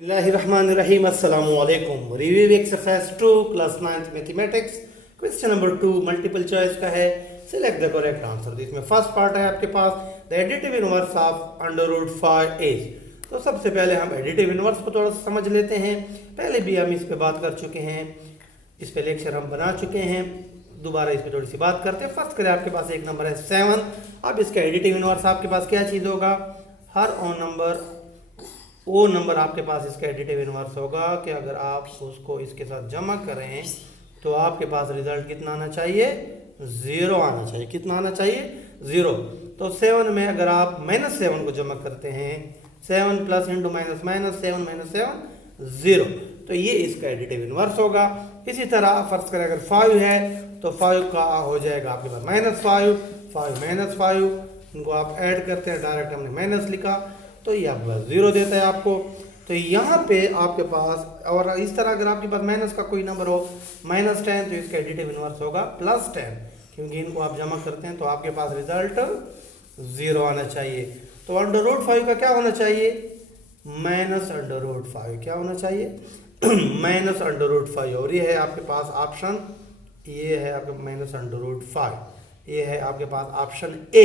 Bismillahirrahmanirrahim. Assalamu alaikum. Review exercise 2 class 9th mathematics. Question number 2 multiple choice का है. Select the correct answer. इसमें first part है आपके पास the additive inverse of under root 5 is. तो सबसे पहले हम एडिटिव इनवर्स को थोड़ा समझ लेते हैं. पहले भी हम इस पे बात कर चुके हैं, इस पे लेक्चर हम बना चुके हैं. दोबारा इस पे थोड़ी सी बात करते हैं. फर्स्ट करें, आपके पास एक नंबर है 7. अब इसका एडिटिव इनवर्स आपके पास क्या चीज़ होगा? हर ओ नंबर आपके पास इसका एडिटिव इनवर्स होगा कि अगर आप उसको इसके साथ जमा करें तो आपके पास रिजल्ट कितना आना चाहिए? 0 आना चाहिए. कितना आना चाहिए? 0. तो 7 में अगर आप -7 को जमा करते हैं, 7 plus into minus minus 7 minus 7 0, तो ये इसका एडिटिव इनवर्स होगा. इसी तरह फर्स्ट करें अगर 5 है तो 5 का हो जाएगा आपके पास -5, 5 -5, इनको आप ऐड करते हैं, डायरेक्ट हमने माइनस लिखा तो ये आपके पास 0 देता है आपको. तो यहाँ पे आपके पास, और इस तरह अगर आपके पास माइनस का कोई नंबर हो -10, तो इसका एडिटिव इनवर्स होगा +10, क्योंकि इनको आप जमा करते हैं तो आपके पास रिजल्ट 0 आना चाहिए. तो √5 का क्या होना चाहिए? -√5. क्या होना चाहिए? -√5. और ये है आपके पास ऑप्शन, ये है आपके -√5. ये है आपके पास ऑप्शन ए.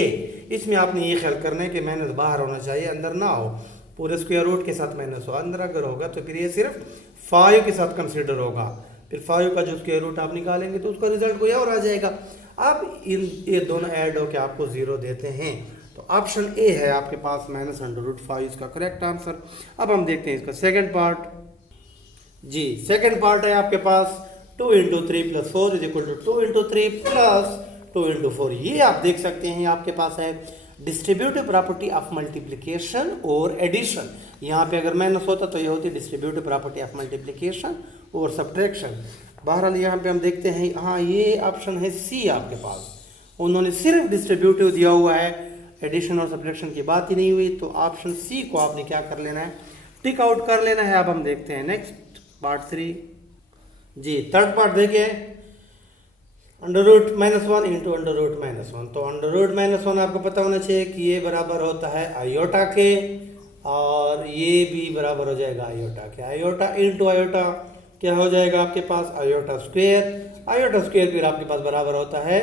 इसमें आपने ये ख्याल करना है कि माइनस बाहर होना चाहिए, अंदर ना हो. पूरे स्क्वायर रूट के साथ माइनस हो, अंदर अगर होगा तो फिर ये सिर्फ 5 के साथ कंसीडर होगा. फिर 5 का जो स्क्वायर रूट आप निकालेंगे तो उसका रिजल्ट कोई और आ जाएगा. अब ये दोनों ऐड होकर आपको 0 देते हैं. तो ऑप्शन ए है आपके पास -√5 इसका करेक्ट आंसर. अब हम देखते हैं इसका सेकेंड पार्ट. जी, सेकेंड पार्ट है आपके पास 2 × 3 + 4 = 2 × 3 + 2 × 4. ये आप देख सकते हैं आपके पास है डिस्ट्रीब्यूटिव प्रॉपर्टी ऑफ मल्टीप्लिकेशन और एडिशन. यहाँ पे अगर माइनस होता तो ये होती डिस्ट्रीब्यूटिव प्रॉपर्टी ऑफ मल्टीप्लिकेशन और सब्ट्रैक्शन. बहरहाल यहाँ पे हम देखते हैं, हाँ ये ऑप्शन है सी आपके पास. उन्होंने सिर्फ डिस्ट्रीब्यूटिव दिया हुआ है, एडिशन और सब्ट्रैक्शन की बात ही नहीं हुई. तो ऑप्शन सी को आपने क्या कर लेना है? टिक आउट कर लेना है. अब हम देखते हैं नेक्स्ट पार्ट 3. जी, थर्ड पार्ट देखिए, √-1 × √-1. तो √-1 आपको पता होना चाहिए कि ये बराबर होता है आयोटा के, और ये भी बराबर हो जाएगा आयोटा के. आयोटा इंटू आयोटा क्या हो जाएगा आपके पास? Iota square. आयोटा स्क्वेयर फिर आपके पास बराबर होता है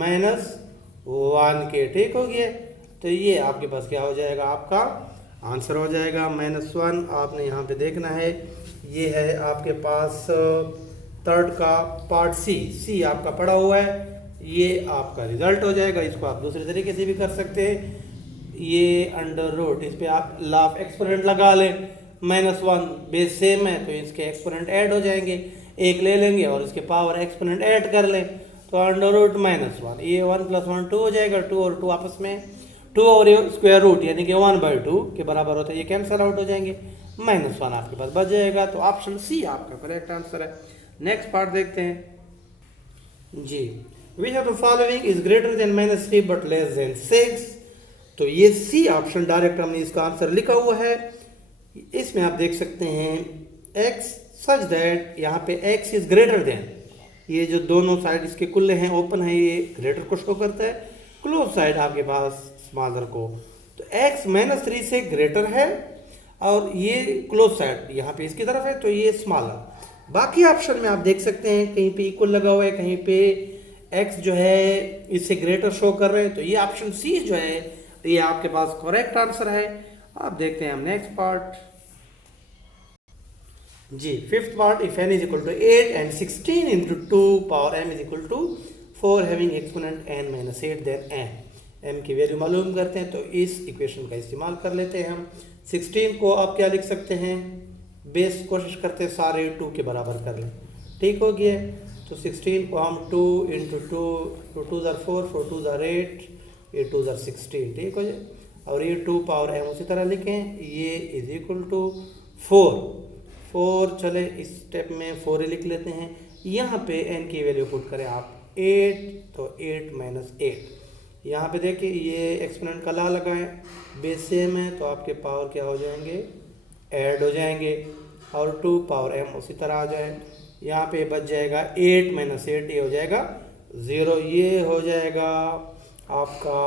-1 के. ठीक हो गया. तो ये आपके पास क्या हो जाएगा? आपका आंसर हो जाएगा -1. आपने यहाँ पे देखना है, ये है आपके पास थर्ड का पार्ट सी आपका पड़ा हुआ है. ये आपका रिजल्ट हो जाएगा. इसको आप दूसरे तरीके से भी कर सकते हैं. ये अंडर रूट, इस पे आप लाफ एक्सपोनेंट लगा लें. -1 बेस सेम है तो इसके एक्सपोनेंट ऐड हो जाएंगे. एक ले लेंगे और इसके पावर एक्सपोनेंट ऐड कर लें तो √-1, ये 1 + 1 2 हो जाएगा. 2 और 2 आपस में 2 और स्क्वायर रूट यानी कि 1/2 के बराबर होता है, ये कैंसिल आउट हो जाएंगे. -1 आपके पास बच जाएगा. तो ऑप्शन सी आपका करेक्ट आंसर है. नेक्स्ट पार्ट देखते हैं. जी, which of the following is greater than -3 but less than 6. तो ये सी ऑप्शन डायरेक्ट हमने इसका आंसर लिखा हुआ है. इसमें आप देख सकते हैं x सच दैट, यहाँ पे x इज ग्रेटर देन, ये जो दोनों साइड इसके कुल्ले हैं ओपन है, ये ग्रेटर को शो करता है. क्लोज साइड आपके पास स्मॉलर को. तो x -3 से ग्रेटर है और ये क्लोज साइड यहाँ पे इसकी तरफ है तो ये स्मॉलर. बाकी ऑप्शन में आप देख सकते हैं कहीं पे इक्वल लगा हुआ है, कहीं पे x जो है इससे ग्रेटर शो कर रहे हैं. तो ये ऑप्शन सी जो है ये आपके पास करेक्ट आंसर है. आप देखते हैं हम नेक्स्ट पार्ट. जी, fifth part, if n = 8 and 16 × 2 power m = 4 having exponent n - 8 then m की वैल्यू मालूम करते हैं. तो इस इक्वेशन का इस्तेमाल कर लेते हैं हम. 16 को आप क्या लिख सकते हैं? बेस कोशिश करते हैं सारे 2 के बराबर कर लें. ठीक हो गया. तो 16 को हम 2 × 2, 2 2 = 4, 4 2 = 8, 8 2 = 16. ठीक हो जाए. और ये 2 पावर m उसी तरह लिखें, ये = 4. चले इस स्टेप में 4 ही लिख लेते हैं. यहाँ पे n की वैल्यू पुट करें आप 8, तो 8 - 8. यहाँ पे देखिए ये एक्सपोनेंट का ला लगाएं, बेस सेम है तो आपके पावर क्या हो जाएंगे? ऐड हो जाएंगे. और 2 पावर m उसी तरह आ जाए. यहाँ पे बच जाएगा 8 - 8, ये हो जाएगा 0. ये हो जाएगा आपका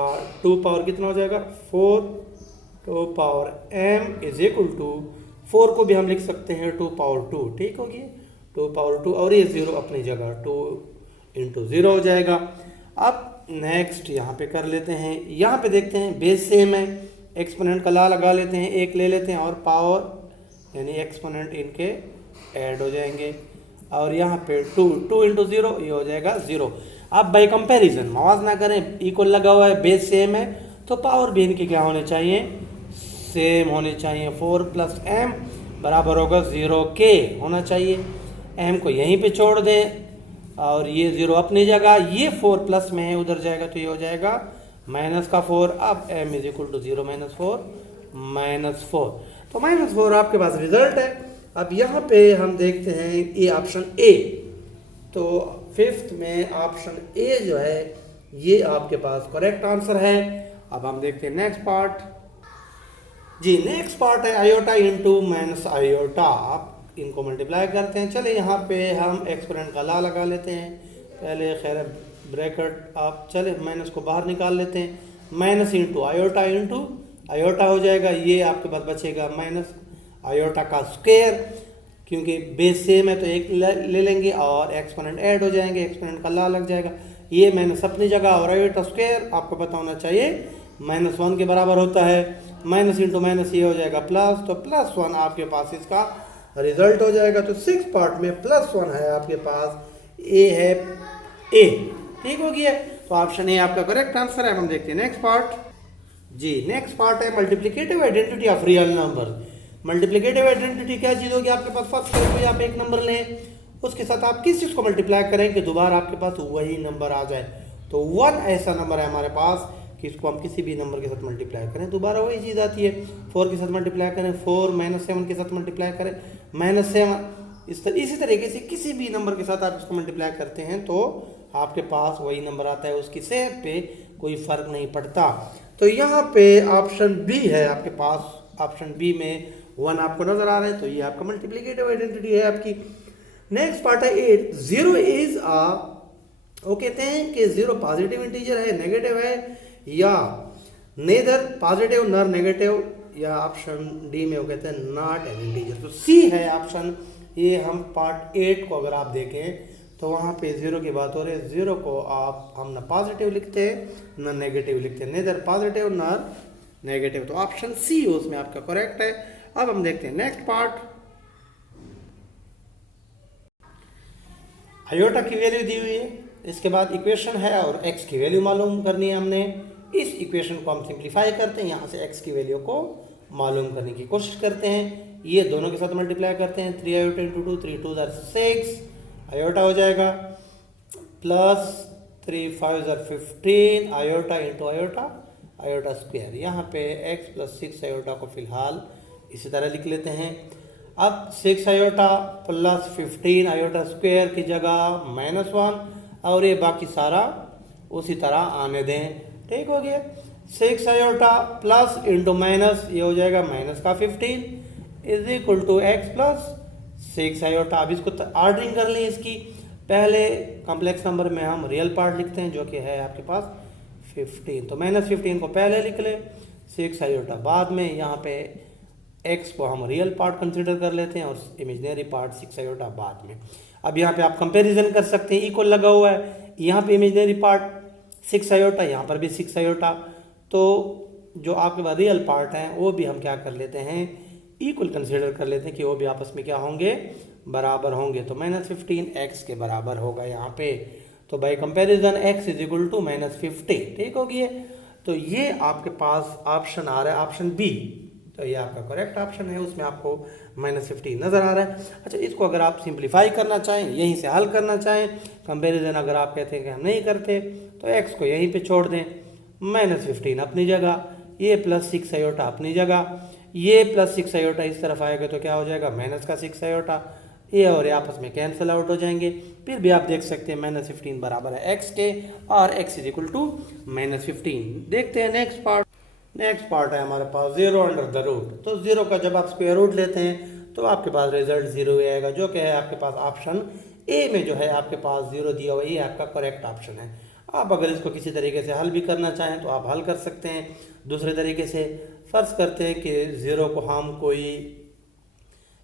2 पावर कितना हो जाएगा? 4. 2 पावर m = 4 को भी हम लिख सकते हैं 2 पावर 2, ठीक होगी 2 पावर 2, और ये 0 अपनी जगह 2 इंटू 0 हो जाएगा। अब नेक्स्ट यहाँ पे कर लेते हैं, यहाँ पे देखते हैं बेस सेम है, एक्सपोनेंट का ला लगा लेते हैं, एक ले लेते हैं और पावर यानी एक्सपोनेंट इनके ऐड हो जाएंगे, और यहाँ पे 2 इंटू 0 ये हो जाएगा 0। अब बाई कंपैरिजन मवाज ना करें, इक्वल लगा हुआ है, बेस सेम है, तो पावर भी इनकी क्या होने चाहिए, सेम होने चाहिए। 4 प्लस m बराबर होगा 0 के होना चाहिए, m को यहीं पे छोड़ दें और ये 0 अपनी जगह, ये 4 प्लस में है उधर जाएगा तो ये हो जाएगा माइनस का 4। अब m is equal to 0 minus 4, तो माइनस 4 आपके पास रिजल्ट है। अब यहाँ पे हम देखते हैं ये ऑप्शन ए, तो फिफ्थ में ऑप्शन ए जो है ये आपके पास करेक्ट आंसर है। अब हम देखते हैं नेक्स्ट पार्ट जी, नेक्स्ट पार्ट है आयोटा इंटू माइनस आयोटा। आप इनको मल्टीप्लाई करते हैं। चले यहाँ पे हम एक्सपोनेंट का ला लगा लेते हैं, पहले खैर ब्रैकेट आप चले माइनस को बाहर निकाल लेते हैं, माइनस इंटू आयोटा हो जाएगा, ये आपके पास बचेगा माइनस आयोटा का स्क्वायर, क्योंकि बेस सेम है तो एक ले लेंगे और एक्सपोनेंट ऐड हो जाएंगे, एक्सपोनेंट का ला लग जाएगा, ये माइनस अपनी जगह और आयोटा स्क्वायर आपको पता होना चाहिए -1 के बराबर होता है, माइनस इंटू माइनस ये हो जाएगा प्लस, तो +1 आपके पास इसका रिजल्ट हो जाएगा। तो 6 पार्ट में +1 है आपके पास, ए है ए, ठीक हो गया, तो ऑप्शन ए आपका करेक्ट आंसर है। हम देखते हैं नेक्स्ट पार्ट जी, नेक्स्ट पार्ट है multiplicative identity of real number. Multiplicative identity क्या चीज़ होगी आपके पास, फर्स्ट करें कोई आप एक नंबर लें, उसके साथ आप किस चीज़ को मल्टीप्लाई करें कि दोबारा आपके पास वही नंबर आ जाए। तो 1 ऐसा नंबर है हमारे पास कि इसको हम किसी भी नंबर के साथ मल्टीप्लाई करें दोबारा वही चीज़ आती है। 4 के साथ मल्टीप्लाई करें 4, -7 के साथ मल्टीप्लाई करें -7, इसी तरीके से किसी भी नंबर के साथ आप इसको मल्टीप्लाई करते हैं तो आपके पास वही नंबर आता है, उसकी सेप पे कोई फ़र्क नहीं पड़ता। तो यहाँ पे ऑप्शन बी है आपके पास, ऑप्शन बी में 1 आपको नजर आ रहा है, तो ये आपका मल्टीप्लिकेटिव आइडेंटिटी है आपकी। नेक्स्ट पार्ट है 8, 0 इज वो कहते हैं कि 0 पॉजिटिव इंटीजर है, नेगेटिव है, या नेदर पॉजिटिव नर नेगेटिव, या ऑप्शन डी में वो कहते हैं नॉट एन इंटीजर। तो सी है ऑप्शन ये। हम पार्ट 8 को अगर आप देखें तो वहाँ पे 0 की बात हो रही है, 0 को हम न पॉजिटिव लिखते हैं न नेगेटिव लिखते हैं, नेदर पॉजिटिव नर नेगेटिव, तो ऑप्शन सी उसमें आपका करेक्ट है। अब हम देखते हैं नेक्स्ट पार्ट, आयोटा की वैल्यू दी हुई है, इसके बाद इक्वेशन है और x की वैल्यू मालूम करनी है हमने। इस इक्वेशन को हम सिंप्लीफाई करते हैं, यहाँ से x की वैल्यू को मालूम करने की कोशिश करते हैं, ये दोनों के साथ मल्टीप्लाई करते हैं, 3 आयोटा इंटू 2, 3 2 6 आयोटा हो जाएगा, plus 3 5 15 iota into iota square. यहाँ पे x प्लस 6 आयोटा को फिलहाल इसी तरह लिख लेते हैं। अब 6 आयोटा प्लस 15 आयोटा स्क्वायर की जगह -1, और ये बाकी सारा उसी तरह आने दें, ठीक हो गया। 6 आयोटा प्लस इंटू माइनस ये हो जाएगा माइनस का 15 is equal to x plus 6 iota. अब इसको ऑर्डरिंग कर लें इसकी, पहले कॉम्प्लेक्स नंबर में हम रियल पार्ट लिखते हैं जो कि है आपके पास 15, तो -15 को पहले लिख लें, 6 आयोटा बाद में, यहाँ पे x को हम रियल पार्ट कंसिडर कर लेते हैं और इमेजिनरी पार्ट 6 आयोटा बाद में। अब यहाँ पे आप कंपैरिजन कर सकते हैं, इक्वल लगा हुआ है, यहाँ पे इमेजिनरी पार्ट 6 आयोटा, यहाँ पर भी 6 आयोटा, तो जो आपके पास रियल पार्ट हैं वो भी हम क्या कर लेते हैं, इक्वल कंसिडर कर लेते हैं कि वो भी आपस में क्या होंगे, बराबर होंगे। तो -15 x के बराबर होगा यहाँ पे, तो by comparison x is equal to -50, ठीक होगी। तो ये आपके पास ऑप्शन आ रहा है ऑप्शन बी, तो ये आपका करेक्ट ऑप्शन है, उसमें आपको -15 नज़र आ रहा है। अच्छा, इसको अगर आप सिंप्लीफाई करना चाहें, यहीं से हल करना चाहें, कंपैरिजन अगर आप कहते हैं कि हम नहीं करते तो x को यहीं पे छोड़ दें, -15 अपनी जगह, ये प्लस 6 आयोटा अपनी जगह, ये प्लस 6 आयोटा इस तरफ आएगा तो क्या हो जाएगा माइनस का 6 आयोटा, ये और ये आपस में कैंसिल आउट हो जाएंगे। फिर भी आप देख सकते हैं -15 बराबर है x के, और x इज इक्वल टू -15। देखते हैं नेक्स्ट पार्ट। नेक्स्ट पार्ट है हमारे पास 0 अंडर द रूट। तो 0 का जब आप स्क्वायर रूट लेते हैं तो आपके पास रिजल्ट 0 आएगा, जो कि है आपके पास ऑप्शन ए में जो है आपके पास 0 दिया हुआ, ये आपका करेक्ट ऑप्शन है। आप अगर इसको किसी तरीके से हल भी करना चाहें तो आप हल कर सकते हैं दूसरे तरीके से। फर्ज करते हैं कि 0 को हम कोई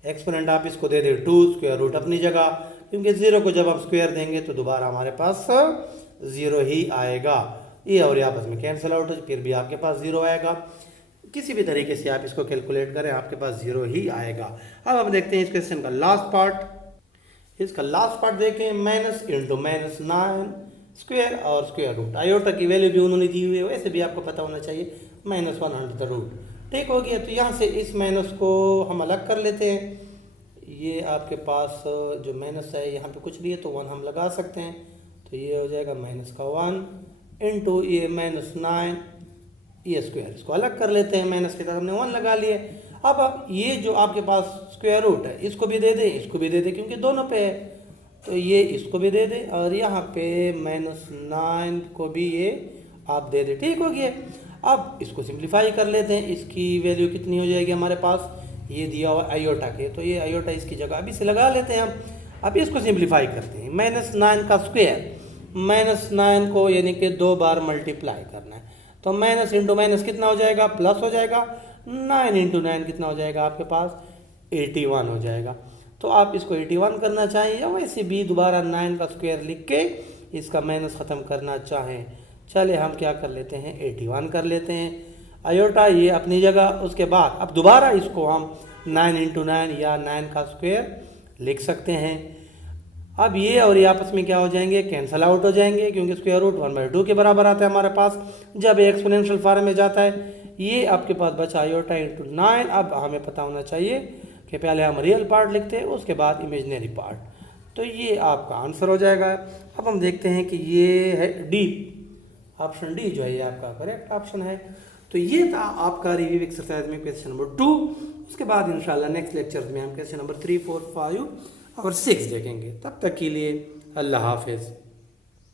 एक्सपोनेंट आप इसको दे दे 2, स्क्वायर रूट अपनी जगह, क्योंकि 0 को जब आप स्क्वायर देंगे तो दोबारा हमारे पास 0 ही आएगा। ये और ये आपस में कैंसिल आउट हो, फिर भी आपके पास 0 आएगा। किसी भी तरीके से आप इसको कैलकुलेट करें आपके पास 0 ही आएगा। अब हम देखते हैं इस क्वेश्चन का लास्ट पार्ट। इसका लास्ट पार्ट देखें, माइनस इंटू माइनस 9 स्क्वायर और स्क्वायर रूट। आयोटा की वैल्यू भी उन्होंने दी हुई है, वैसे भी आपको पता होना चाहिए, -1/√। ठीक हो गया, तो यहाँ से इस माइनस को हम अलग कर लेते हैं। ये आपके पास जो माइनस है यहाँ पे कुछ भी है तो 1 हम लगा सकते हैं, तो ये हो जाएगा माइनस का 1 इंटू ये -9 ये स्क्वायर, इसको अलग कर लेते हैं, माइनस के साथ हमने 1 लगा लिए। अब ये जो आपके पास स्क्वायर रूट है इसको भी दे दें, इसको भी दे दें, क्योंकि दोनों पे है, तो ये इसको भी दे दें और यहाँ पे -9 को भी ये आप दे दें। ठीक हो गया। अब इसको सिंप्लीफाई कर लेते हैं, इसकी वैल्यू कितनी हो जाएगी हमारे पास, ये दिया हुआ आयोटा के, तो ये आयोटा इसकी जगह अभी से लगा लेते हैं हम। अब इसको सिंप्लीफाई करते हैं, -9 का स्क्वायर, -9 को यानी कि 2 बार मल्टीप्लाई करना है, तो माइनस इंटू माइनस कितना हो जाएगा, प्लस हो जाएगा। 9 इंटू 9 कितना हो जाएगा आपके पास, 81 हो जाएगा। तो आप इसको 81 करना चाहें या वैसे भी दोबारा 9 का स्क्वायर लिख के इसका माइनस ख़त्म करना चाहें, चले हम क्या कर लेते हैं, 81 कर लेते हैं। आयोटा ये अपनी जगह, उसके बाद अब दोबारा इसको हम 9 इंटू 9 या 9 का स्क्वायर लिख सकते हैं। अब ये और ये आपस में क्या हो जाएंगे, कैंसल आउट हो जाएंगे, क्योंकि स्क्वायर रूट 1/2 के बराबर आता है हमारे पास जब एक्सपोनेंशियल फॉर्म में जाता है। ये आपके पास बचा आयोटा इंटू 9। अब हमें पता होना चाहिए कि पहले हम रियल पार्ट लिखते हैं, उसके बाद इमेजिनरी पार्ट, तो ये आपका आंसर हो जाएगा। अब हम देखते हैं कि ये है डी, ऑप्शन डी जो है ये आपका करेक्ट ऑप्शन है। तो ये था आपका रिव्यू एक्सरसाइज में क्वेश्चन नंबर 2। उसके बाद इंशाल्लाह नेक्स्ट लेक्चर में हम क्वेश्चन नंबर 3, 4, 5 और 6 देखेंगे। तब तक के लिए अल्लाह हाफिज़।